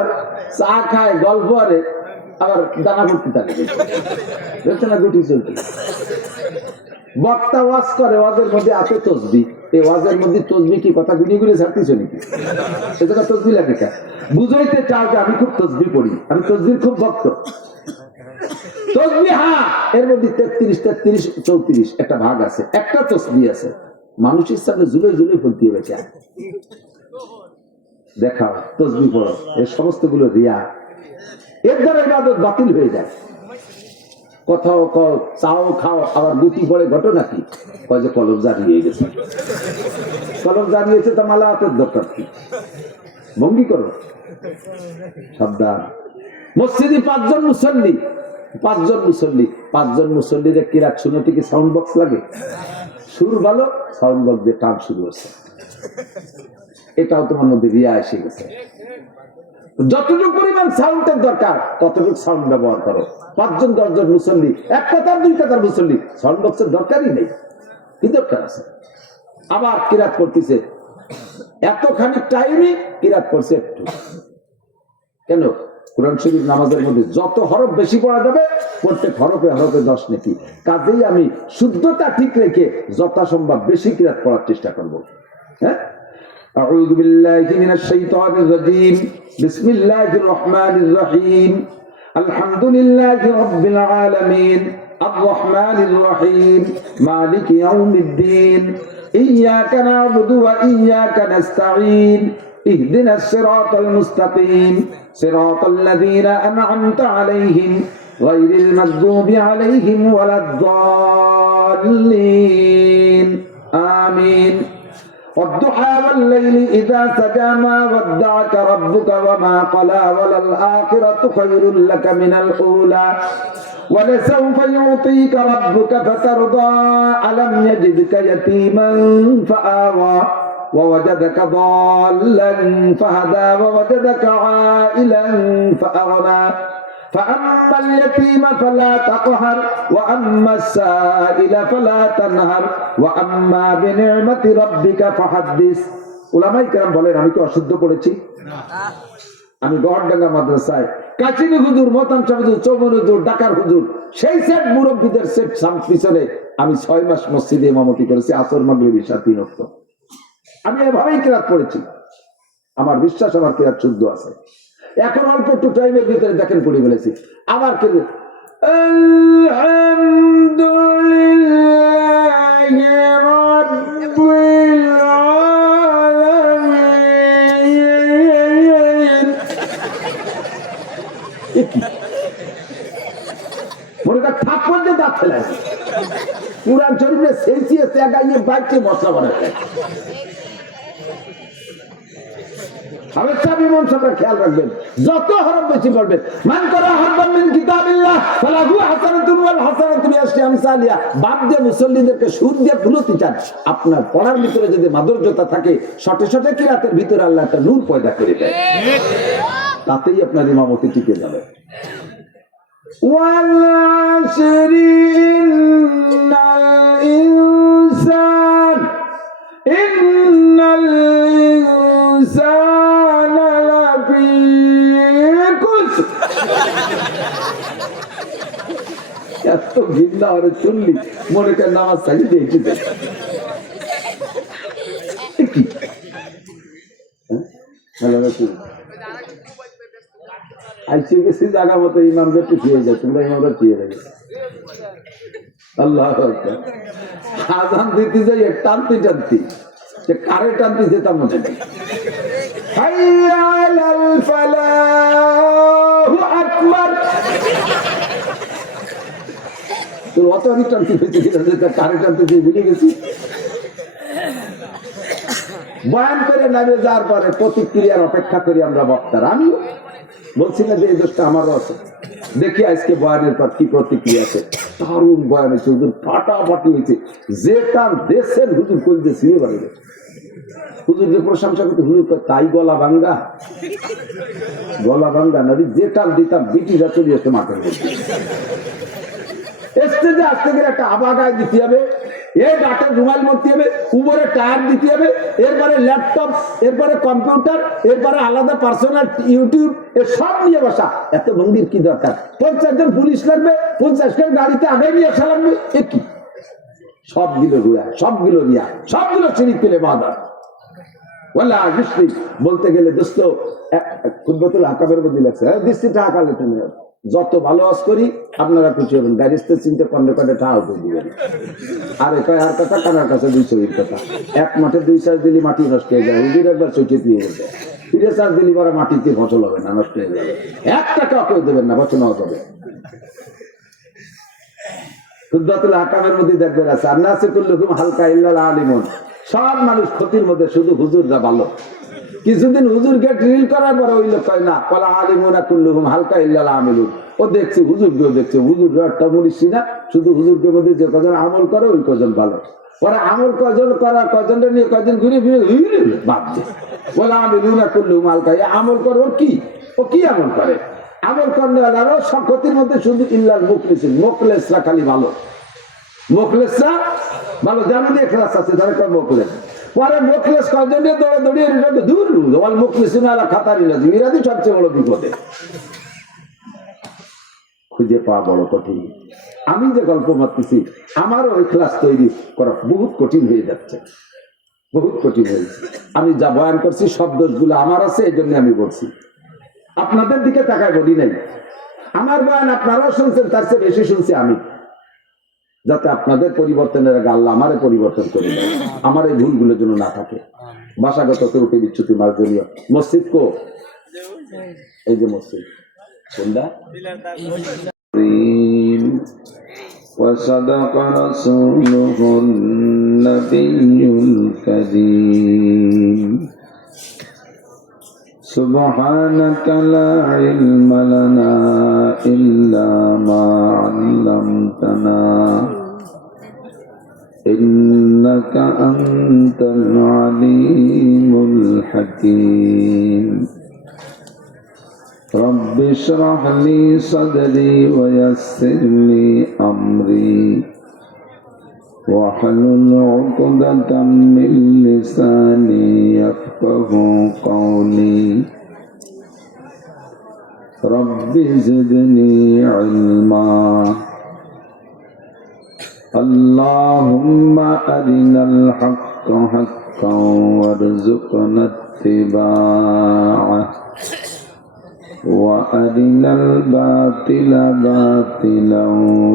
আর চা খায় গল্প আরে আবার দানা ভর্তি থাকে দেখছে না গুটি চলতে। বক্তা ওয়াজ করে, ওয়াজের মধ্যে আছে তসবি, এই ওয়াজের মধ্যে তসবি কি কথা গুলি গুলি ছাড়তেছ নাকি? সেটা তসবি লাগে কে? বুঝাইতে চাও যে আমি খুব তসবি পড়ি, আমি তসবির খুব ভক্ত। তসবি হ্যাঁ, এর মধ্যে 33, 33, 34 একটা ভাগ আছে, একটা তসবি আছে মানুষের সামনে ঝুলে ঝুলে ফেলতে হবে। কে দেখাও তসবি পড়ো, এর সমস্ত গুলো রিয়া, এর দ্বারা ইবাদত বাতিল হয়ে যায়। কোথাও চাও খাও আবার গুটি পড়ে, ঘটনা কি? কয় যে কলম জানিয়ে গেছে, কলম জানিয়েছে তা মালা হাতের দরকার কি? ভঙ্গি করো সাবধান। মসজিদে 5 জন মুসল্লি, 5 জন মুসল্লিদের কিরাত শুনতে কি সাউন্ড বক্স লাগে? সুর ভালো, সাউন্ড বক্স দিয়ে টান শুরু হচ্ছে, এটাও তোমার মধ্যে রিয়া এসে গেছে। যতটুকু পরিমাণ সাউন্ডের দরকার ততটুকু সাউন্ড ব্যবহার করো। 5 জন 10 জন মুসল্লি, 1 কাতার 2 কাতার মুসল্লি, সাউন্ড বক্সের দরকারই নেই। কি দরকার আছে? আবার কিরাত করতেছে এতখানি টাইমে কিরাত করছে একটু কেন? কোরআন শরীফ নামাজের মধ্যে যত হরফ বেশি পড়া যাবে প্রত্যেক হরফে হরফে 10 নেকি। কাজেই আমি শুদ্ধতা ঠিক রেখে যথাসম্ভব বেশি কিরাত পড়ার চেষ্টা করব। হ্যাঁ, أعوذ بالله من الشيطان الرجيم بسم الله الرحمن الرحيم الحمد لله رب العالمين الرحمن الرحيم مالك يوم الدين إياك نعبد وإياك نستعين اهدنا الصراط المستقيم صراط الذين أنعمت عليهم غير المغضوب عليهم ولا الضالين آمين والضحى والليل إذا سجى ما ودعك ربك وما قلى وللآخرة خير لك من الأولى ولسوف يعطيك ربك فترضى ألم يجدك يتيما فآوى ووجدك ضالا فهدى ووجدك عائلا فأغنى فأما اليتيم فلا تقهر وأما السائل فلا تنهر وأما بنعمة ربك فحدث। উলামায়ে কেরাম বলেন আমি কি অশুদ্ধ পড়েছি? আমি গড়ডাঙ্গা মাদ্রাসায় কাচিনি হুজুর, মতান শাহ হুজুর, চৌমন হুজুর, ঢাকার হুজুর, সেই সেট মুরব্বীদের সেট পিছনে আমি 6 মাস মসজিদে ইমামতি করেছি, আসর মাগরিব ইশা 3 ওয়াক্ত। আমি এভাবেই কিরাত পড়েছি, আমার বিশ্বাস আমার কিরাত শুদ্ধ আছে। এখন অল্প একটু টাইমের ভিতরে দেখেন পড়ে ফেলেছি আবার কে থাপ্পড়ে দাঁত ফেলে কুরআন শরীফে সেলসিয়াস জায়গায় বাইকে মশলা বানাতে। খেয়াল রাখবেন যত হরফ বেশি পড়বেন। মান করা হরফান মিন কিতাবিল্লাহ ফালাহু হাসানাতুন ওয়াল হাসানাতু বিআশরি আমসালিহা। বাদ দিয়ে মুসল্লিদেরকে সুদ দিয়ে ভুলতে চান, আপনার পড়ার ভিতরে যদি মাধুর্যতা থাকে, শটে শটে কিরাতের ভিতরে আল্লাহ একটা নূর পয়দা করে দেয়, তাতেই আপনার ইমামতি টিকে যাবে। ওয়াল আশরি ইন্নাল ইনসান এত ঘৃণা আর চললি মনে করেন নামাজ চালিয়ে দিয়েছি। আইসে গেছি জায়গা মতো ইমামদের টুকিয়ে যায়, তোমরা ইমামরা টুকিয়ে যাবে। আল্লাহ আজান দিতে যাই টানতে টানতে, যে কারে টানতে যেতাম মনে নেই। হাইয়া আলাল ফালাহু আকবার, তোর অত আমি টানতে পেয়েছিলাম যে কারে টানতে দিয়ে ভুলে গেছি। বয়ান করে নামে যাওয়ার পরে প্রতিক্রিয়ার অপেক্ষা করি আমরা বক্তার। আমি বলছি না যে এই দোষটা আমারও আছে, দেখি আজকে বয়ানের পর কি প্রতিক্রিয়া আছে। দারুণ বয়ান হয়েছে হুজুর, ফাটাফাটি হয়েছে, যে তার দেশের হুজুর করছে ছিঁড়ে বাড়িতে হুজুরকে প্রশংসা করতে, হুজুর তাই গলা ভাঙ্গা, গলা ভাঙ্গা নারী যে টাল দিতাম ব্রিটিশরা চলে আসতে মাঠের মধ্যে। স্টেজে আসতে গেলে একটা আবাগায় দিতে হবে, এই ডাটা রুমাল মরতে হবে, উপরে টায়ার দিতে হবে, এরপরে ল্যাপটপ, এরপরে কম্পিউটার, এরপরে আলাদা পার্সোনাল ইউটিউব, এ সব নিয়ে বসা। এত মন্দির কি দরকার? 50 জন পুলিশ লাগবে, 50 জন গাড়িতে আগে নিয়ে আসা লাগবে, এ কি? সবগুলো রুয়া, সবগুলো রিয়া, সবগুলো শিরিক পেলে বাধা। বলে বলতে গেলে দোস্ত খুদ্বতুল হাকামের মধ্যে লাগছে, দৃষ্টিটা আকালে টেনে যত ভালো আজ করি আপনারা খুশি হবেন, গাড়িতে চিন্তা কন্ডে কন্ডে ঠা উঠে দিবেন। আর একাই আর কথা কানার কাছে 200 কথা। এক মাঠে 2 চাষ দিলে মাটি নষ্ট হয়ে যায়, হুজুর একবার চোখে দিয়ে গেছে, 3 চাষ দিলে পরে মাটিতে ফসল হবে না, নষ্ট হয়ে যাবে। 1 টাকা কেউ দেবেন না, বছর নেওয়া যাবে। খুদ্বাতুল হাকামের মধ্যে দেখবেন আছে, আর নাসে কুল্লুকুম হালকা ইল্লাল আলিমুন, সব মানুষ ক্ষতির মধ্যে, শুধু হুজুররা ভালো। কিছুদিন হুজুরকে ড্রিল করার পরে ওই লোক কয় না, কলা আলিমুনা কুল্লুকুম হালকা ইল্লাল আমিলুন। ও দেখছে হুজুরকেও দেখছে, হুজুররা একটা মরিসি না, শুধু হুজুরকে মধ্যে যে কজন আমল করে ওই কজন ভালো। ওরা আমল কজন করা, কজনটা নিয়ে কজন ঘুরে ফিরে বাদ দে, বলা আমিলুনা কুল্লুকুম হালকা। আমল করে ওর কি, ও কি আমল করে? আমল করনেওয়ালারও সব ক্ষতির মধ্যে, শুধু ইল্লাল মুখলিসিন, মুখলেসরা খালি ভালো, মুখলেসরা ভালো। যেমন এখলাস আছে তারা কয় মুখলেস, পরে মুখলেস কয়জন দৌড়ে দৌড়িয়ে দূর ওয়াল মুখলিসিন আলা খাতারি না, মিরাদি সবচেয়ে বড় বিপদে। খুঁজে পাওয়া বড় কঠিন। আমি যে গল্প মারতেছি, আমারও ইখলাস তৈরি করা বহুত কঠিন হয়ে যাচ্ছে, বহুত কঠিন হয়েছে। আমি যা বয়ান করছি সব দোষগুলো আমার আছে, এই জন্য আমি বলছি। আপনাদের দিকে তাকায় বলি নাই, আমার বয়ান আপনারাও শুনছেন, তার চেয়ে বেশি শুনছি আমি, যাতে আপনাদের পরিবর্তনের আগে আল্লাহ আমারে পরিবর্তন করে দেয়, আমার এই ভুলগুলোর জন্য না থাকে। ভাষাগত ত্রুটি বিচ্যুতি মার্জনীয়। মসজিদ কো, এই যে মসজিদ কোনটা? وصدق رسوله النبي الكريم سبحانك لا علم لنا إلا ما علمتنا إنك أنت العليم الحكيم رب اشرح لي صدري ويسر لي أمري واحلل عقدة من لساني يفقهوا قولي رب زدني علما اللهم أرنا الحق حقا وارزقنا اتباعه وأرنا الباطل باطلا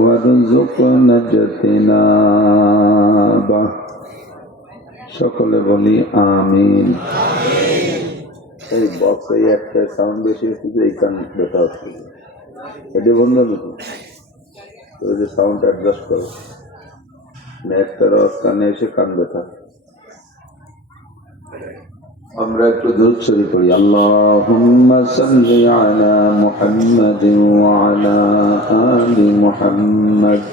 وارزقنا اجتنابه সকলে বলি আমিন। এই বক্সে একটা সাউন্ড বেশি হচ্ছে, এই কান ব্যথা হচ্ছে, এটা বন্ধ নাকি? ওই যে সাউন্ড অ্যাডজাস্ট করো, একটা রস কানে এসে কান ব্যথা। আমরা একটু দুরূদ শরীফ পড়ি। আল্লাহুম্মা সাল্লি আলা মুহাম্মাদিন ওয়া আলা আলি মুহাম্মাদ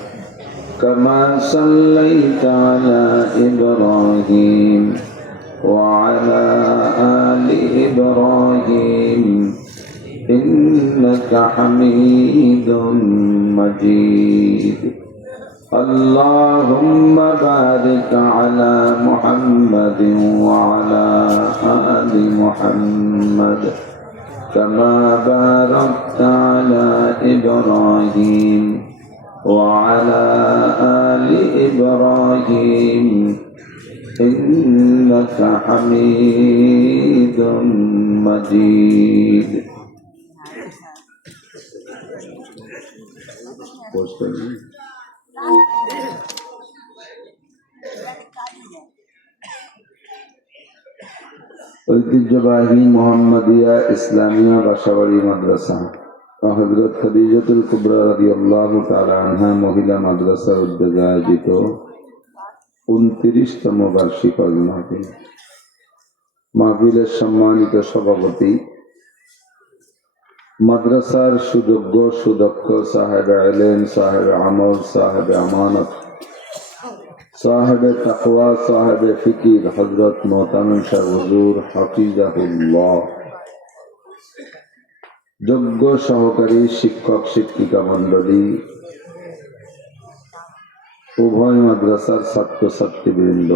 কামা সাল্লাইতা আলা ইব্রাহিম ওয়া আলা আলি ইব্রাহিম ইন্নাকা হামিদুম মাজিদ। اللهم بارك على محمد وعلى آل محمد كما باركت على إبراهيم وعلى آل إبراهيم إنك حميد مجيد. ঐতিহ্যবাহী মোহাম্মদিয়া ইসলামিয়া বাসাবাড়ি মাদ্রাসা ও হযরত খাদিজাতুল কুবরা রাদিয়াল্লাহু তাআলা আনহা মহিলা মাদ্রাসার উদ্যোগে আয়োজিত 29তম বার্ষিক মাহফিল। মাহফিলের সম্মানিত সভাপতি মাদ্রাসার সুযোগ্য সুদক্ষ সাহেবে ইলম, সাহেবে আমল, সাহেবে আমানত, সাহেবে তাকওয়া, সাহেবে ফিকির হযরত মোহতামিম শাহ হুজুর হাফিজাহুল্লাহ, যোগ্য সহকারী শিক্ষক শিক্ষিকা মণ্ডলী, উভয় মাদ্রাসার ছাত্রছাত্রীবৃন্দ,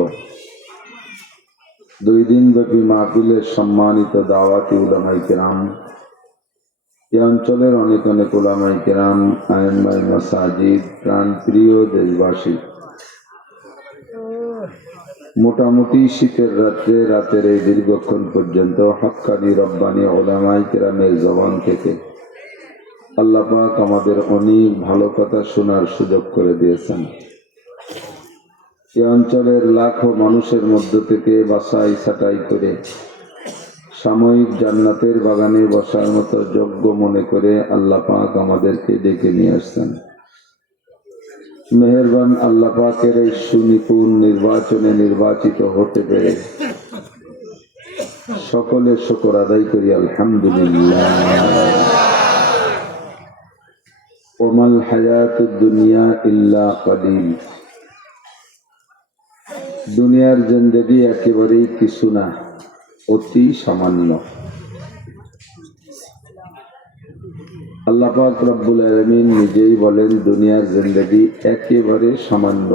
2 দিন ব্যাপী মাহফিলের সম্মানিত দাওয়াতি উলামায়ে কেরাম, এই অঞ্চলের অনেক অনেক উলামায়ে কেরাম, আইম্মায়ে মাসাজিদ, প্রাণপ্রিয় দেশবাসী, মোটামুটি শীতের রাতের এই দীর্ঘক্ষণ পর্যন্ত হক্কানি রব্বানি উলামায়ে কেরামের জবান থেকে আল্লাহ পাক আমাদের অনেক ভালো কথা শোনার সুযোগ করে দিয়েছেন। এই অঞ্চলের লাখো মানুষের মধ্য থেকে বাছাই ছাঁটাই করে সাময়িক জান্নাতের বাগানে বসার মতো যোগ্য মনে করে আল্লাহ পাক আমাদেরকে ডেকে নিয়ে আসছেন। মেহেরবান আল্লাহ পাকের এই সুনিপুণ নির্বাচনে নির্বাচিত হতে পেরে সকলে শুকর আদায় করি আলহামদুলিল্লাহ। ওমাল হায়াতুদ দুনিয়া ইল্লা কলিল, দুনিয়ার জিন্দেগি একেবারেই কিছু না, অতি সামান্য। আল্লাহ পাক রব্বুল আলামিন নিজেই বলেন দুনিয়ার জিন্দেগি একেবারে সামান্য,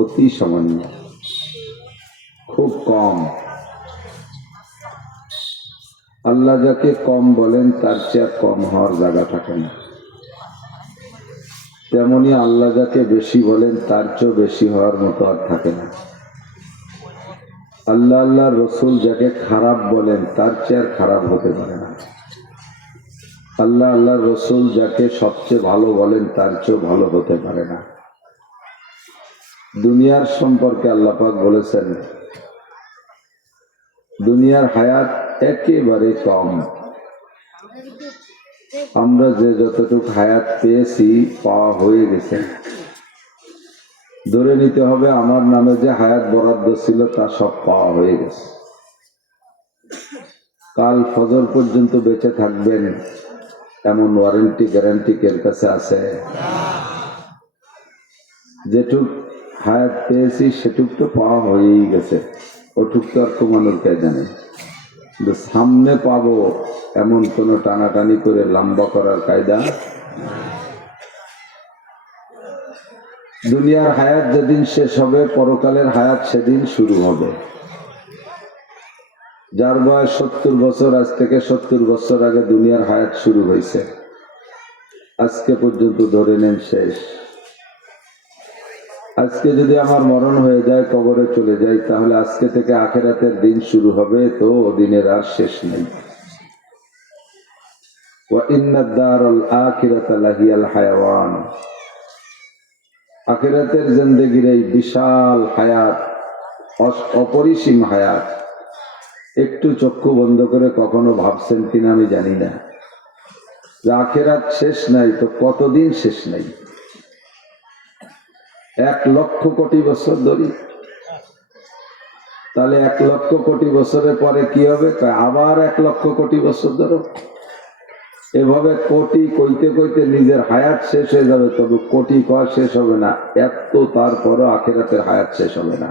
অতি সামান্য, খুব কম। আল্লাহ যাকে কম বলেন তার চেয়ে কম হওয়ার জায়গা থাকে না, তেমনি আল্লাহ যাকে বেশি বলেন তার চেয়ে বেশি হওয়ার মতো আর থাকে না। আল্লাহ আল্লাহ রসুল যাকে খারাপ বলেন তার চেয়ে আর খারাপ হতে পারে না। আল্লাহ আল্লাহ রসুল যাকে সবচেয়ে ভালো বলেন তার চেয়ে ভালো হতে পারে না। দুনিয়ার সম্পর্কে আল্লাহ পাক বলেছেন দুনিয়ার হায়াত একেবারে কম। আমরা যে যতটুকু হায়াত পেয়েছি, পাওয়া হয়ে গেছে, ধরে নিতে হবে আমার নামে যে হায়াত বরাদ্দ ছিল তা সব পাওয়া হয়ে গেছে। কাল ফজর পর্যন্ত বেঁচে থাকবেন এমন ওয়ারেন্টি গ্যারান্টি এর কাছে আছে? যেটুক হায়াত পেয়েছি সেটুক তো পাওয়া হয়েই গেছে, ওটুক তো আর কমানোর কে জানে। কিন্তু সামনে পাবো এমন কোন টানাটানি করে লম্বা করার কায়দা। দুনিয়ার হায়াত যেদিন শেষ হবে, পরকালের হায়াত সেদিন শুরু হবে। যার বয়স 70 বছর, আজ থেকে 70 বছর আগে দুনিয়ার হায়াত শুরু হয়েছে, আজকে পর্যন্ত ধরে নেন শেষ। আজকে যদি আমার মরণ হয়ে যায়, কবরে চলে যাই, তাহলে আজকে থেকে আখিরাতের দিন শুরু হবে, তো দিনের আর শেষ নেই। ওয়া ইন্নাদ দারাল আখিরাতা লাহিয়াল হায়াওয়ান, আখিরাতের জিন্দেগির এই বিশাল হায়াত, অপরিসীম হায়াত, একটু চক্ষু বন্ধ করে কখনো ভাবছেন কিনা আমি জানি না যে আখিরাত শেষ নাই তো কতদিন শেষ নাই। 1 লক্ষ কোটি বছর ধরি, তাহলে 1 লক্ষ কোটি বছরের পরে কি হবে? আবার 1 লক্ষ কোটি বছর ধরো। এভাবে কোটি কইতে কইতে নিজের হায়াত শেষ হয়ে যাবে, তবে কোটি কয় শেষ হবে না। এত তারপরও আখিরাতের হায়াত শেষ হবে না।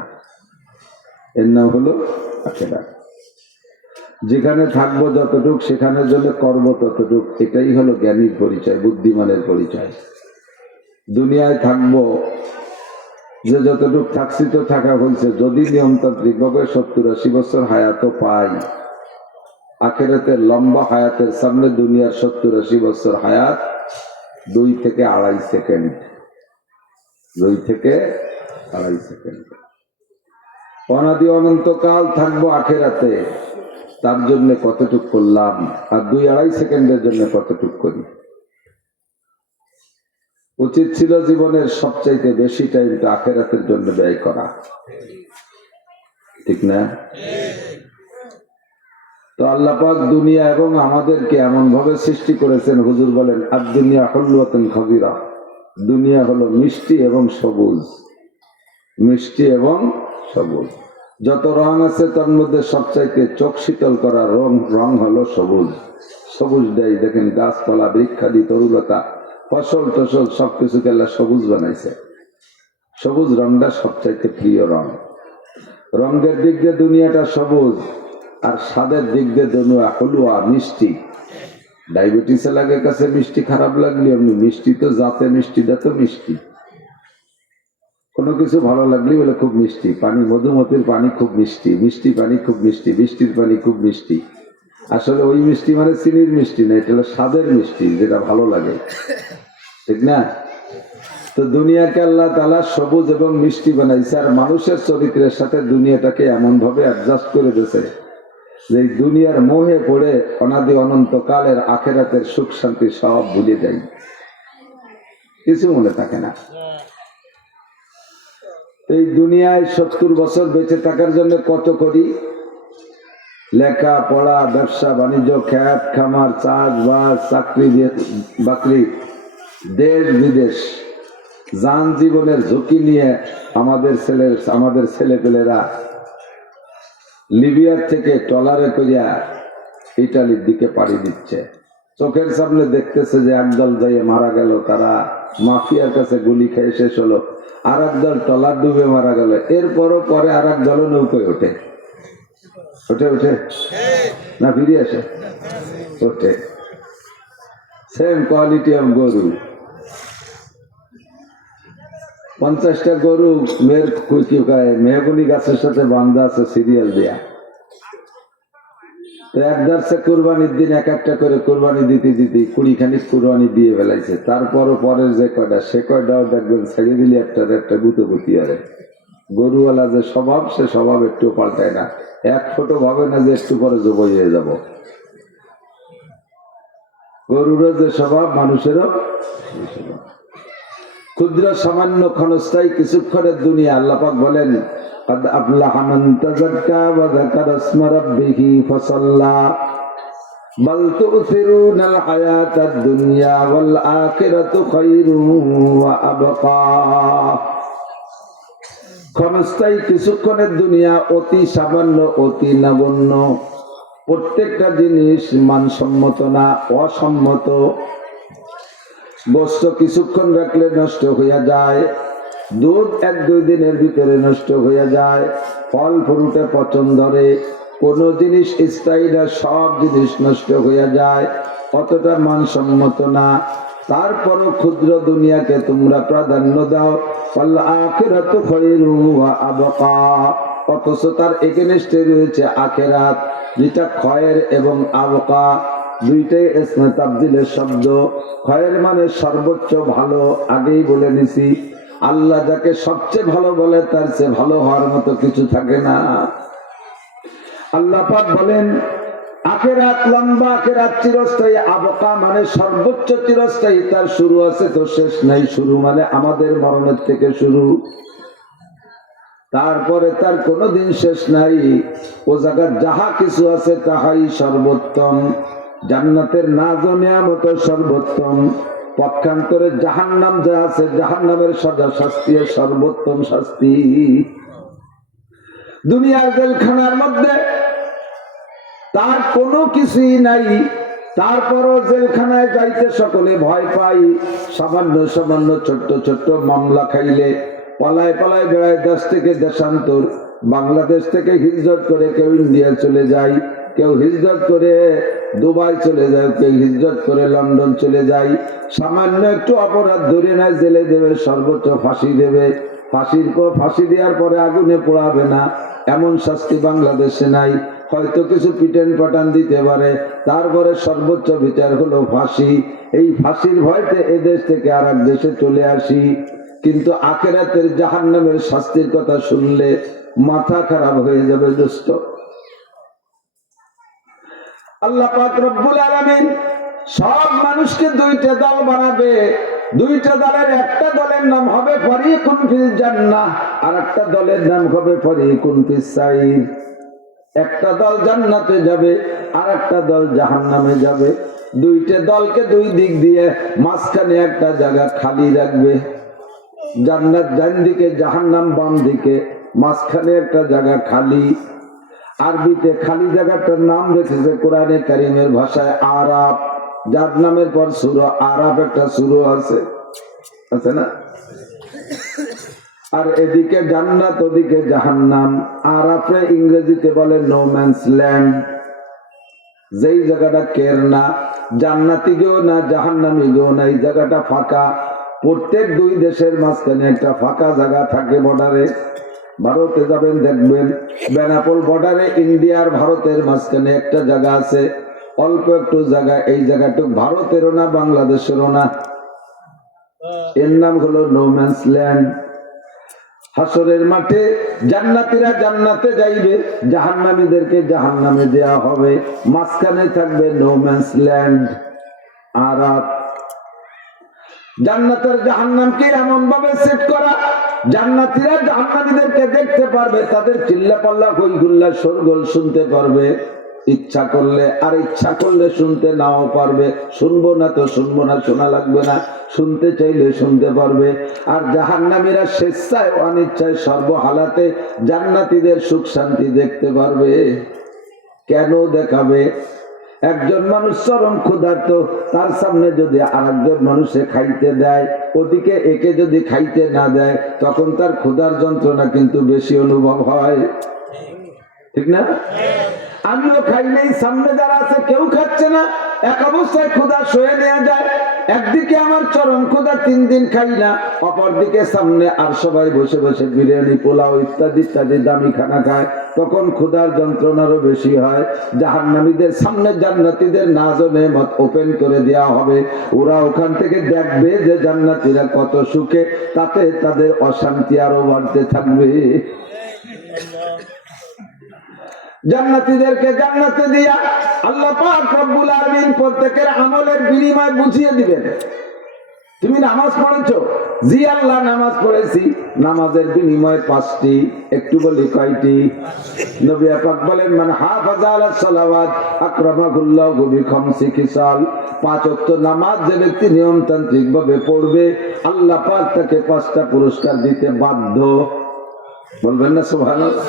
এর নাম হলো আখিরাত। যেখানে থাকবো যতটুক, সেখানের জন্য করব ততটুক, এটাই হলো জ্ঞানীর পরিচয়, বুদ্ধিমানের পরিচয়। দুনিয়ায় থাকবো যে যতটুক থাকছি তো থাকা হয়েছে, যদি নিয়মতান্ত্রিক ভাবে 70-80 বছর হায়াতও পাই, আখিরাতের লম্বা হায়াতের সামনে দুনিয়ার 70-80 বছর হায়াত 2 থেকে 2.5 সেকেন্ড। 2 থেকে 2.5 সেকেন্ড। অনাদি অনন্তকাল থাকবো আখিরাতে, তার জন্য কতটুক করলাম, আর 2-2.5 সেকেন্ডের জন্য কতটুক করি। উচিত ছিল জীবনের সবচাইতে বেশি টাইমটা আখিরাতের জন্য ব্যয় করা, ঠিক না? তো আল্লাহ পাক দুনিয়া এবং আমাদেরকে এমন ভাবে সৃষ্টি করেছেন, হুজুর বলেন আদ-দুনিয়া হুলওয়াতুন খাবিরা, দুনিয়া হলো মিষ্টি এবং সবুজ। মিষ্টি এবং সবুজ, যত রং আছে তার মধ্যে সবচাইতে চোখ শীতল করা রং হলো সবুজ। সবুজ দেয়, দেখেন গাছপালা, বৃক্ষাদি, তরুলতা, ফসল টসল সবকিছুকে আল্লাহ সবুজ বানাইছে। সবুজ রংটা সবচাইতে প্রিয় রং। রঙের দিক দিয়ে দুনিয়াটা সবুজ, আর স্বাদের দিক দিয়ে দুনিয়া হলুয়া, মিষ্টি। ডায়াবেটিস এলাকার কাছে মিষ্টি খারাপ লাগলে এমনি, মিষ্টি তো জাতে মিষ্টিটা তো মিষ্টি। কোনো কিছু ভালো লাগলেই বলে খুব মিষ্টি পানি, মধুমতির পানি খুব মিষ্টি, মিষ্টি পানি খুব মিষ্টি, বৃষ্টির পানি খুব মিষ্টি। আসলে ওই মিষ্টি মানে চিনির মিষ্টি না, এটা হলো স্বাদের মিষ্টি, যেটা ভালো লাগে, ঠিক না? তো দুনিয়াকে আল্লাহ তাআলা সবুজ এবং মিষ্টি বানাইছে, আর মানুষের চরিত্রের সাথে দুনিয়াটাকে এমন ভাবে অ্যাডজাস্ট করে দিয়েছে যে দুনিয়ার মোহে পড়ে অনাদি অনন্তকালের আখেরাতের সুখ শান্তি সব ভুলে যায়, কিছু মনে থাকে না। এই দুনিয়ায় 70 বছর বেঁচে থাকার জন্য কত করি, লেখা পড়া, ব্যবসা বাণিজ্য, খ্যাত খামার, চাষবাস, চাকরি বাকরি, দেশ বিদেশ, যান জীবনের ঝুঁকি নিয়ে আমাদের ছেলেপেলেরা লিবিয়ার থেকে ট্রলারে করিয়া ইটালির দিকে পাড়ি দিচ্ছে। চোখের সামনে দেখতেছে যে একদল যাইয়ে মারা গেল, তারা মাফিয়ার কাছে গুলি খেয়ে শেষ হলো, আর একদল ট্রলার ডুবে মারা গেল। এরপরও পরে আর এক দল নৌকোয় ওঠে না ফিরে আসে, ওঠে। সেম কোয়ালিটি অফ গরু, 50টা গরু মেহগুনি গাছের সাথে বান্ধা আছে সিরিয়াল দেয়া। তো একদারসে কোরবানির দিন এক একটা করে কোরবানি দিতে দিতে 20 খানিক কোরবানি দিয়ে ফেলাইছে। তারপরও পরের যে কয়টা, সে কয়টাও দেখবেন ছেড়ে দিলে একটা গুতগুতি আরে। গরুওয়ালা যে স্বভাব, সে স্বভাব একটু পাল্টায় না, এক ফোঁটো ভাবে না যে একটু পরে জবাই হয়ে যাব। গরুরও যে স্বভাব, মানুষেরও ক্ষুদ্র সামান্য ক্ষণস্থায়ী কিছুক্ষণের দুনিয়া। আল্লাহ পাক বলেন قد أفلح من تزكى وذكر اسم ربه فصلى بل تؤثرون الحياة الدنيا والآخرة خير وأبقى। ক্ষণস্থায়ী কিছুক্ষণের দুনিয়া অতি সামান্য, অতি নগণ্য। প্রত্যেকটা জিনিস মানসম্মত না, অসম্মত। গোস্ত কিছুক্ষণ রাখলে নষ্ট হইয়া যায়, দুধ 1-2 দিনের ভিতরে নষ্ট হইয়া যায়, ফল ফ্রুটে পচন ধরে, কোন জিনিস স্থায়ী না, সব জিনিস নষ্ট হইয়া যায়, অতটা মানসম্মত না। তারপরও ক্ষুদ্র দুনিয়াকে তোমরা প্রাধান্য দাও, আখিরাতু খায়রু ওয়া আবকা। অথচ তার এগেনস্টে রয়েছে আখিরাত, যেটা খয়ের এবং আবকা, দুইটাই ইসমে তাবদীলের শব্দ। খয়ের মানে সর্বোচ্চ ভালো, আগেই বলে নিছি। আল্লাহ যাকে সবচেয়ে ভালো বলে, তার চেয়ে ভালো হওয়ার মতো কিছু থাকে না। আল্লাহ পাক বলেন আখিরাত লম্বা, আখিরাত চিরস্থায়ী, আবকা মানে সর্বোচ্চ চিরস্থায়ী, তার শুরু আছে তো শেষ নাই। শুরু মানে আমাদের মরণের থেকে শুরু, তারপরে তার কোনোদিন শেষ নাই। ও জায়গার যাহা কিছু আছে তাহাই সর্বোত্তম। জান্নাতের নাজ ও নিয়ামত সর্বোত্তম, পক্ষান্তরে জাহান্নাম যা আছে, জাহান্নামের সাজা শাস্তি সর্বোত্তম শাস্তি। দুনিয়ার জেলখানার মধ্যে তার কোনো কিছুই নাই, তারপরও জেলখানায় যাইতে সকলে ভয় পাই। সামান্য সামান্য ছোট্ট ছোট্ট মামলা খাইলে পালায় পালায় বেড়ায় দেশ থেকে দেশান্তর। বাংলাদেশ থেকে হিজরত করে কেউ ইন্ডিয়া চলে যায়, কেউ হিজরত করে দুবাই চলে যায়, কেউ হিজরত করে লন্ডন চলে যায়। সামান্য একটু অপরাধ ধরে নেয়, জেলে দেবে, সর্বোচ্চ ফাঁসি দেবে। ফাঁসি দেওয়ার পরে আগুনে পোড়াবে না, এমন শাস্তি বাংলাদেশে নাই। হয়তো কিছু পিটান পাটান দিতে পারে, তারপরে সর্বোচ্চ বিচার হলো ফাঁসি। এই ফাঁসির ভয়তে এদেশ থেকে আর এক দেশে চলে আসি। কিন্তু আখিরাতের জাহান্নামের শাস্তির কথা শুনলে মাথা খারাপ হয়ে যাবে দোস্ত। আল্লাহ পাক রব্বুল আলামিন সব মানুষকে 2টা দল বানাবে। 2টা দলের একটা দলের নাম হবে ফরিকুন ফিল জান্নাহ, আর একটা দলের নাম হবে ফরিকুন ফিস সাইর। একটা দল জান্নাতে যাবে, আর একটা দল জাহান্নামে যাবে। 2টা দলকে 2 দিক দিয়ে মাঝখানে একটা জায়গা খালি রাখবে। জান্নাত ডান দিকে, জাহান্নাম বাম দিকে, মাঝখানে একটা জায়গা খালি। আরবিতে খালি জায়গাটার নাম রেখেছে কোরআনে কারীমের ভাষায় আরাফ, যার নামের পর সূরা আরাফ একটা সূরা আছে না? আর এদিকে জান্নাত, ওদিকে জাহান্নাম। আরাফে ইংরেজিতে বলে নো ম্যানস ল্যান্ড, যেই জায়গাটা কের না, জান্নাতি গেও না, জাহান্নামি গেও না, এই জায়গাটা ফাঁকা। প্রত্যেক দুই দেশের মাঝখানে একটা ফাঁকা জায়গা থাকে বর্ডারে। ভারতে যাবেন দেখবেন বেনাপোল বর্ডারে ইন্ডিয়ার ভারতের মাঝখানে একটা জায়গা আছে, অল্প একটু জায়গা। এই জায়গাটুক ভারতেরও না বাংলাদেশেরও না, এর নাম হলো নো ম্যানস ল্যান্ড। হাসরের মাঠে জান্নাতীরা জান্নাতে যাইবে, জাহান্নামীদেরকে জাহান্নামে দেয়া হবে, মাঝখানে থাকবে নো ম্যানস ল্যান্ড। আর জান্নাতের জাহান্নামকে এমন ভাবে সেট করা, জান্নাতীরা জাহান্নামীদেরকে দেখতে পারবে, তাদের চিল্লাপাল্লা হইহুল্লা শোরগোল শুনতে পারবে, ইচ্ছা করলে আর ইচ্ছা করলে শুনতে নাও পারবে। শুনবো না তো শুনবো না, শোনা লাগবে না, শুনতে চাইলে শুনতে পারবে। আর জাহান্নামীরা স্বেচ্ছায় অনিচ্ছায় সর্বহালাতে জান্নাতীদের সুখ শান্তি দেখতে পারবে। কেন দেখাবে? একজন মানুষ চরম ক্ষুধার্ত, তার সামনে যদি আরেকজন মানুষে খাইতে দেয়, ওদিকে একে যদি খাইতে না দেয়, তখন তার ক্ষুধার যন্ত্রণা কিন্তু বেশি অনুভব হয়, ঠিক না? আমিও খাই নাই, সামনে যারা আছে কেউ খাচ্ছে না, এক অবস্থায় ক্ষুধা সয়ে নেওয়া যায়। একদিকে আমার চরম ক্ষুধা, 3 দিন খাই না, অপরদিকে সামনে আর সবাই বসে বসে বিরিয়ানি পোলাও ইত্যাদি ইত্যাদি দামি খানা খায়, তখন ক্ষুধার যন্ত্রণারও বেশি হয়। জাহান্নামীদের সামনে জান্নাতীদের নাজ ও নেমত ওপেন করে দেওয়া হবে, ওরা ওখান থেকে দেখবে যে জান্নাতীরা কত সুখে, তাতে তাদের অশান্তি আরো বাড়তে থাকবে। জান্নাতীদেরকে জান্নাতে দিয়া আল্লাহ পাক রব্বুল আলামিন প্রত্যেকের আমলের বিনিময় বুঝিয়ে দিবেন। তুমি নামাজ পড়েছো? জি আল্লাহ নামাজ পড়েছি। নামাজের বিনিময় 5টি। একটু বলি কয়টি? নবী পাক বলেন মান হাফাজা আলাস সালাওয়াত আকরামাহুল্লাহু বিখামসি খিসাল। 5 ওয়াক্ত নামাজ যে ব্যক্তি নিয়মতান্ত্রিক ভাবে পড়বে, আল্লাহ পাক তাকে 5টা পুরস্কার দিতে বাধ্য। বলবেন না সুবহানাল্লাহ?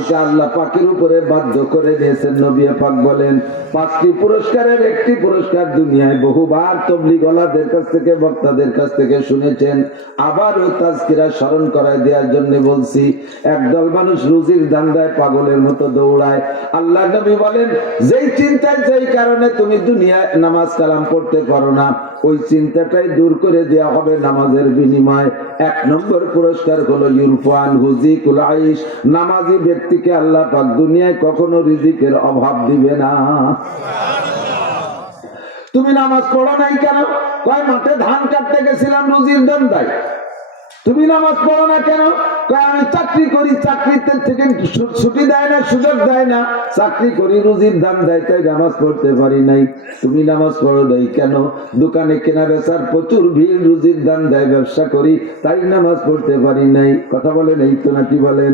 এটা আল্লাহ পাকের উপরে বাধ্য করে দিয়েছেন। নবী পাক বলেন 5টি পুরস্কারের একটি পুরস্কার দুনিয়ায় বহুবার তাবলীগ ওয়ালাদের কাছ থেকে, বক্তাদের কাছ থেকে শুনেছেন, আবারও তাজকিরা স্মরণ করায় দেওয়ার জন্য বলছি। একদল মানুষ রুজির ধান্দায় পাগলের মতো দৌড়ায়। আল্লাহ নবী বলেন যেই চিন্তায় যেই কারণে তুমি দুনিয়ায় নামাজ কালাম পড়তে পারো না, ওই চিন্তাটাই দূর করে দেওয়া হবে নামাজের বিনিময়। 1 নম্বর পুরস্কার হলো ইউরফান হুজিকুল আইশ। নামাজি ব্যক্তিকে আল্লাহ পাক দুনিয়ায় কখনো রিজিকের অভাব দিবে না। তুমি নামাজ পড়ো নাই কেন? কয় মাঠে ধান কাটতে গেছিলাম রুজির ধান্দায়। তুমি নামাজ পড়ো না কেন? কয় আমি চাকরি করি, চাকরিতে থেকে ছুটি দেয় না, সুযোগ দেয় না, চাকরি করি রুজির ধান্দায়, তাই নামাজ পড়তে পারি নাই। তুমি নামাজ পড়ো নাই কেন? দোকানে কেনা বেচার প্রচুর ভিড়, রুজির ধান্দায় ব্যবসা করি, তাই নামাজ পড়তে পারি নাই। কথা বলেন এই তো নাকি বলেন?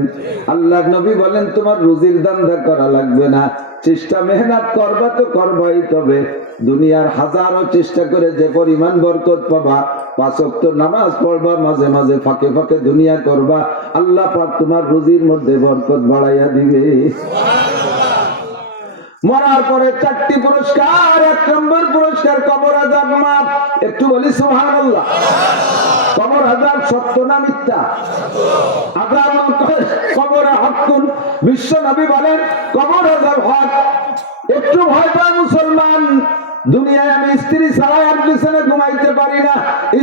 আল্লাহ নবী বলেন তোমার রুজির ধান্দা করা লাগবে না, চেষ্টা মেহনত করবা তো করবাই, তবে দুনিয়ার হাজারো চেষ্টা করে যে পরিমাণ বরকত পাবা, 5 ওয়াক্ত নামাজ পড়বা, মাঝে মাঝে ফাঁকে ফাঁকে দুনিয়া করবা, আল্লাহ পাক তোমার রুজির মধ্যে বরকত বাড়াইয়া দিবে। মরার পরে 4টি পুরস্কার। 1 নম্বর পুরস্কার কবর আযাব মাফ। একটু বলি সুবহানাল্লাহ। কবর আযাব সত্য না মিথ্যা? আযাবুল কবর হকুন। বিশ্ব নবী বলেন কবর আযাব হক। একটু ভয় পায় মুসলমান। দুনিয়ায় আমি স্ত্রী ছাড়া আর বিছানায় ঘুমাইতে পারি না,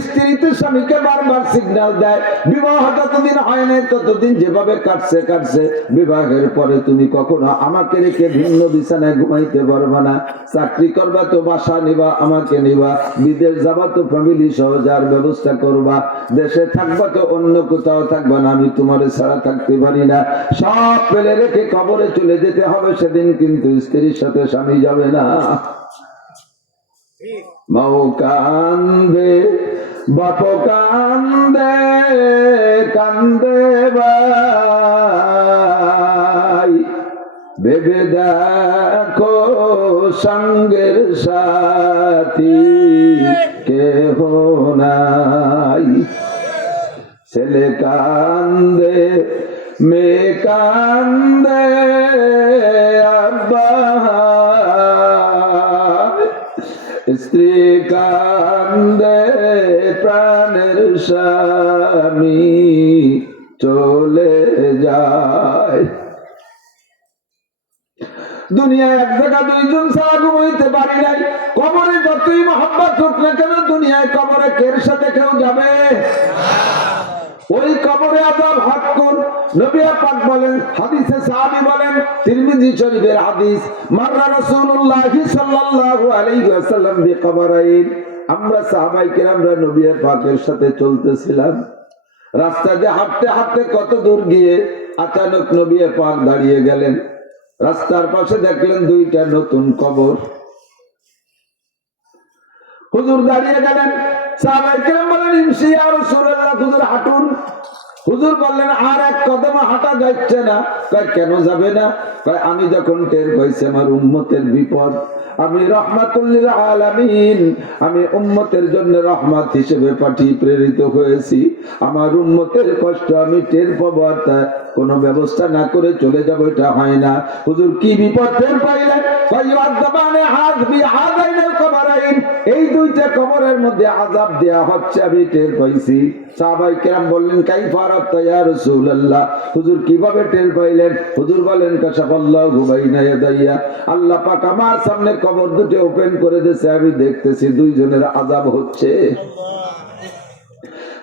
স্ত্রী তো স্বামীকে বারবার সিগন্যাল দেয়। বিবাহ যতদিন হয় নাই ততদিন যেভাবে কাটছে, বিবাহের পরে তুমি কখনো আমাকে রেখে ভিন্ন বিছানায় ঘুমাইতে পারবা না। চাকরি করবা তো বাসা নিবা, আমাকে নিবা, বিদেশ যাবা তো ফ্যামিলি সহ যার ব্যবস্থা করবা, দেশে থাকবা তো অন্য কোথাও থাকবা না, আমি তোমার ছাড়া থাকতে পারি না। সব ফেলে রেখে কবরে চলে যেতে হবে, সেদিন কিন্তু স্ত্রীর সাথে স্বামী যাবে না। মাও কান্দে বাপ কান্দে, কান্দে ভাই, ভেবে দেখো সঙ্গের সাথী কেহ নাই। ছেলে কান্দে মেয়ে কান্দে, আব্বা স্ত্রী কান্দে, প্রাণের স্বামী চলে যায়। দুনিয়ায় 1 জায়গা 2 জন ছাড়া ঘুমাইতে পারি নাই। কবরে যতই মহব্বত হোক না কেন, দুনিয়ায় কবরে কের সাথে কেউ আযাব হাক্কুন। নবী পাক বলেন, হাদিসে সাহাবী বলেন, তিরমিজি শরীফের হাদিস, মাররা রাসূলুল্লাহ সাল্লাল্লাহু আলাইহি ওয়াসাল্লাম বিকবরাইন। আমরা সাহাবায়ে কেরামরা নবী পাকের সাথে চলতেছিলাম, রাস্তা দিয়ে হাঁটতে হাঁটতে কত দূর গিয়ে আচানক নবী পাক দাঁড়িয়ে গেলেন। রাস্তার পাশে দেখলেন দুইটা নতুন কবর। হুজুর দাঁড়িয়ে গেলেন, সাহাবায়ে কেরাম বলেন, ইমশি ইয়া রাসূলুল্লাহ, হুজুর হাঁটুন। হুজুর বললেন, আর এক কদম হাঁটা যাচ্ছে না। কয় কেন যাবে না? কয় আমি যখন টের পাইছি আমার উম্মতের বিপদ, আমি রাহমাতুল লিল আলামিন, আমি উম্মতের জন্য রহমত হিসেবে প্রেরিত হয়েছি, আমার উম্মতের কষ্ট আমি টের পাবো, আর তা কোনো ব্যবস্থা না করে চলে যাব, এটা হয় না। হুজুর কি বিপদ টের পাইলেন? কয় ইউআযাবানে হাযবি হাযাইনাল কবরাইন, এই দুইটা কবরের মধ্যে আযাব দেয়া হচ্ছে, আমি টের পাইছি। সাহাবায়ে কেরাম বললেন, কাইফা আরাফতা ইয়া রাসূলুল্লাহ, হুজুর কিভাবে টের পাইলেন? হুজুর বলেন, কাশাফাল্লাহু বাইনা ইয়াদাইয়া, আল্লাহ পাক আমার সামনে কবর দুটো ওপেন করে দিয়েছে, আমি দেখতেছি দুইজনের আযাব হচ্ছে।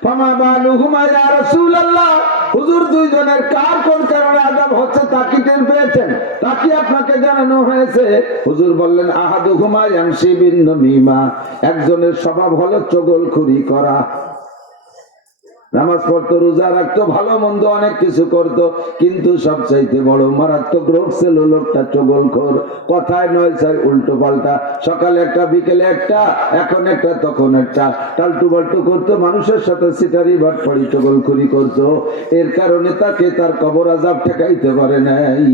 ফামা বালুহুমা ইয়া রাসূলুল্লাহ, হুজুর দুইজনের কার কোন কারণে আযাব হচ্ছে তা কি টের পেয়েছেন? তা কি আপনাকে জানানো হয়েছে? হুজুর বললেন, আহাদুহুমা ইয়ামশি বিন নামিমা, একজনের স্বভাব হলো চগলখুরি করা। নামাজ পড়তো, রোজা রাখতো, ভালো মন্দ অনেক কিছু করতো, কিন্তু সবচাইতে বড় মারাত্মক রোগ ছিল লোকটা চগলখোর। কথায় নয় চাই উল্টো পাল্টা, সকালে একটা বিকেলে একটা, এখন একটা তখন একটা, টালটু বাল্টু করতো, মানুষের সাথে সিটারি বাটপাড়ি চগলখুরি করতো। এর কারণে তাকে তার কবর আযাব ঠেকাইতে পারে নাই।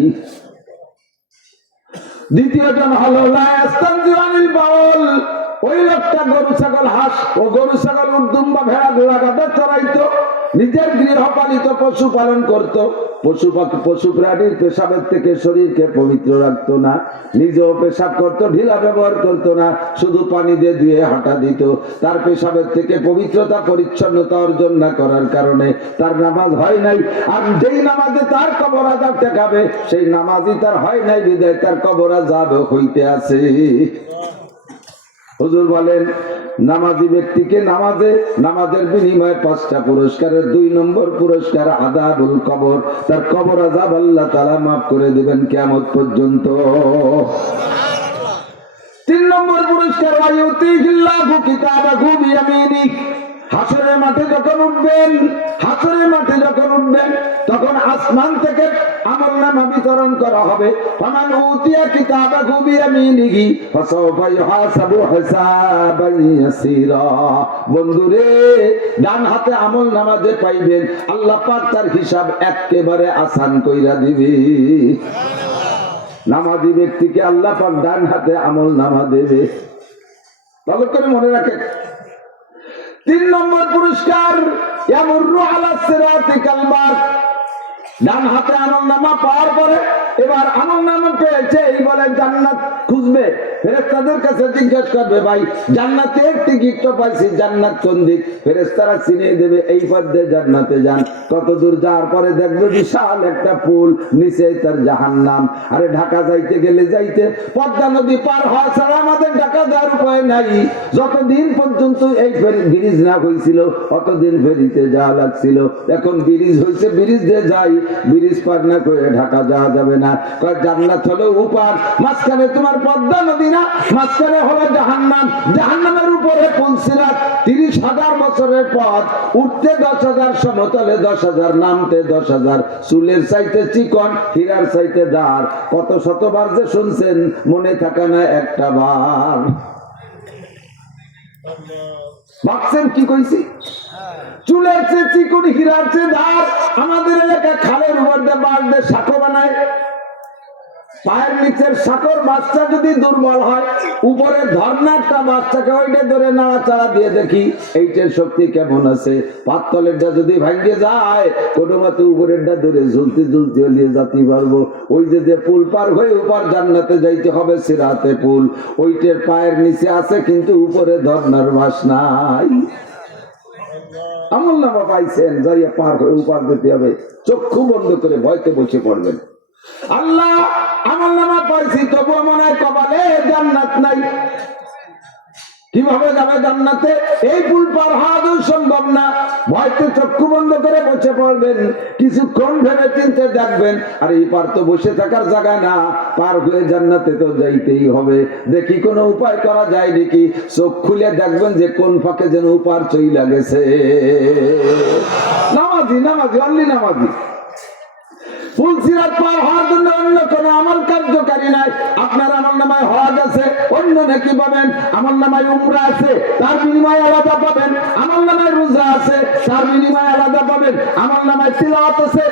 দ্বিতীয়জন হলো লা ইস্তানজিউ আনিল বাউল, ওই লোকটা গরু ছাগল হাঁস ও গরু ছাগল উর্দুম্বা ভেড়া ঘোড়া গাধা চড়াইতো, নিজের গৃহপালিত পশু পালন করত, পশু প্রাণীর পেশাবের থেকে শরীরকে পবিত্র রাখতো না, নিজেও পেশাব করত, ঢিলা ব্যবহার করতো না, শুধু পানি দিয়ে ধুয়ে হাঁটা দিত। তার পেশাবের থেকে পবিত্রতা পরিচ্ছন্নতা অর্জন না করার কারণে তার নামাজ হয় নাই, আর যেই নামাজে তার কবর আযাব ঠেকাবে সেই নামাজই তার হয় নাই, বিদায় তার কবর আযাব হইতে আছে। হুজুর বলেন, নামাজি ব্যক্তিকে নামাজের বিনিময়ে 5টা পুরস্কারের 2 নম্বর পুরস্কার আযাবুল কবর, তার কবর আযাব আল্লাহ তাআলা মাফ করে দিবেন কিয়ামত পর্যন্ত। 3 নম্বর পুরস্কার, ওয়ায়ুতিহিল্লাহু কিতাবাহু বিয়ামিনিহি, হাসরের মাঠে যখন উঠবেন, তখন আসমান থেকে আমলনামা বিতরণ করা হবে। ফামান উতিয়া কিতাবাহু বিয়ামিনিহি ফাসাওফা ইউহাসাবু হিসাবান ইয়াসীরা, বন্ধুরে ডান হাতে আমলনামা যে পাইবেন, আল্লাহ পাক তার হিসাব একেবারে আসান কইরা দিবে। নামাজি ব্যক্তিকে আল্লাহ পাক ডান হাতে আমলনামা দেবে, ভালো করে মনে রাখেন। 3 নম্বর পুরস্কার, ইয়ামুরু আলা সিরাতি কালবাক, ডান হাতে আমলনামা পাওয়ার পরে এবার আমলনামা পেয়েছে, এই বলে জান্নাত খুঁজবে, ফেরেশতাদের কাছে জিজ্ঞাসা করবে, ভাই জান্নাতের টিকিট তো পাইছি, জান্নাত কোন দিক? ফেরেশতারা চিনিয়ে দেবে, এই পথ দিয়ে জান্নাতে যান। কত দূর যাওয়ার পরে দেখবে বিশাল একটা পুল, নিচে তার জাহান্নাম। আরে ঢাকা যাইতে গেলে পদ্মা নদী পার হওয়া ছাড়া আমাদের ঢাকা যাওয়ার উপায় নাই। যতদিন পর্যন্ত এই ব্রিজ না হয়েছিল অতদিন ফেরিতে যাওয়া লাগছিল, এখন ব্রিজ হয়েছে, ব্রিজ দিয়ে যাই, ব্রিজ পার না করে ঢাকা যাওয়া যাবে না। জান্নাত হলো উপার, মাঝখানে তোমার পদ্মা নদী না, মাঝখানে হলো জাহান্নাম, জাহান্নামের উপরে পুল সিরাত। 30,000 বছরের পথ, উঠতে 10,000, সমতলে 10,000, নামতে 10,000, চুলের চাইতে চিকন, হীরার চাইতে দার। কত শতবার যে শুনছেন, মনে থাকা না একটা বার। ভাবছেন কি কইছি? চুলের চেয়ে চিকন, হীরার চেয়ে ধার। আমাদের এলাকায় খালের উপর দিয়ে বাঁশ দিয়ে সাঁকো বানায়, পায়ের নিচের সাঁকোর বাচ্চা যদি দুর্বল হয়, উপরে ধর্নারটা বাচ্চাকে ওইটা ধরে নাড়াচাড়া দিয়ে দেখি এইটার শক্তি কেমন আছে। পাততলেরটা যদি ভাঙ্গে যায়, কোনো মতে উপরেরটা ধরে ঝুলতে ঝুলতে হলিয়ে যেতে পারবো। ওই যে পুল পার হয়ে উপর জান্নাতে যাইতে হবে, সিরাতে পুল, ওইটার পায়ের নিচে আছে, কিন্তু উপরে ধর্নার বাস নাই। আমলনামা পাইছেন, যাইয়া পার হয়ে উপার যেতে হবে, চক্ষু বন্ধ করে ভয়তে বসে পড়বেন। আল্লাহ আমলনামা পাইছি, তবুও মনে হয় কপালে জান্নাত নাই। কিভাবে যাবে জান্নাতে? এই পুল পার হওয়া সম্ভব না। ভয়তে চক্ষু বন্ধ করে বসে পড়বেন, কিছুক্ষণ ভেবে চিন্তে দেখবেন আর এই পার তো বসে থাকার জায়গা না, পার হয়ে জান্নাতে তো যাইতেই হবে। দেখি কোনো উপায় করা যায় নাকি। চোখ খুলে দেখবেন যে কোন ফাঁকে যেন উপার চইলা গেছে। নামাজি নামাজি অনলি নামাজি। ফুলসিরাত পার হওয়ার জন্য অন্য কোনো আমল কার্যকারী নাই। আপনার আমলনামায় হজ আছে, অন্য নেকি পাবেন। আমলনামায় উমরা আছে, তার বিনিময়ে আলাদা পাবেন। আমলনামায় রোজা আছে, তার বিনিময়ে আলাদা পাবেন। আমলনামায় তিলাওয়াত আছে,